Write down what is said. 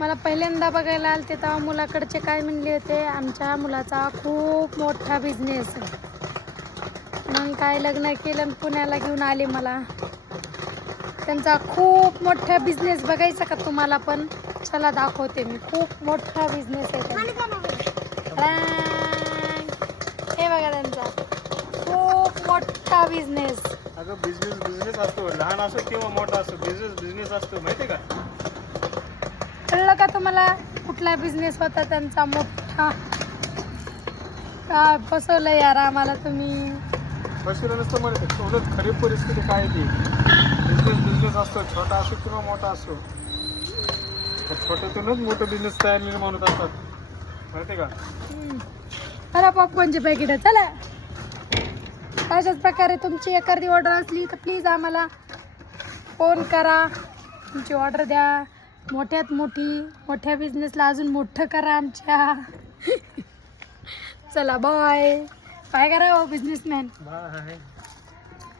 मला पहिल्यांदा बघायला आलते तेव्हा मुलाकडचे काय म्हणले होते, आमच्या मुलाचा खूप मोठा बिझनेस आहे. मग काय लग्न केलं आणि पुण्याला घेऊन आले मला. त्यांचा खूप मोठा बिझनेस बघायचा का तुम्हाला पण? चला दाखवते मी. खूप मोठा बिझनेस आहे त्यांचा. हे बघा त्यांचा खूप मोठा बिझनेस. अगं बिझनेस असतो, लहान असो किंवा मोठा असो, बिझनेस असतो माहिती का? कळलं का तुम्हाला कुठला बिझनेस होता त्यांचा मोठा? काय फसवलं यार आम्हाला तुम्ही. फसवलं नसतं म्हणत, उलट खरी परिस्थिती काय ती. बिझनेस असतो, छोटा असो किंवा मोठा असो. छोट्यातूनच मोठं बिझनेस तयार निर्माण होत असतात माहिती का? अरे पॉपकॉर्नचे पॅकेट चला. अशाच प्रकारे तुमची एखादी ऑर्डर असली तर प्लीज आम्हाला फोन करा, तुमची ऑर्डर द्या. मोठ्यात मोठ्या बिझनेसला अजून मोठं करा आमच्या. चला बाय बाय करा हो बिझनेसमॅन. बाय.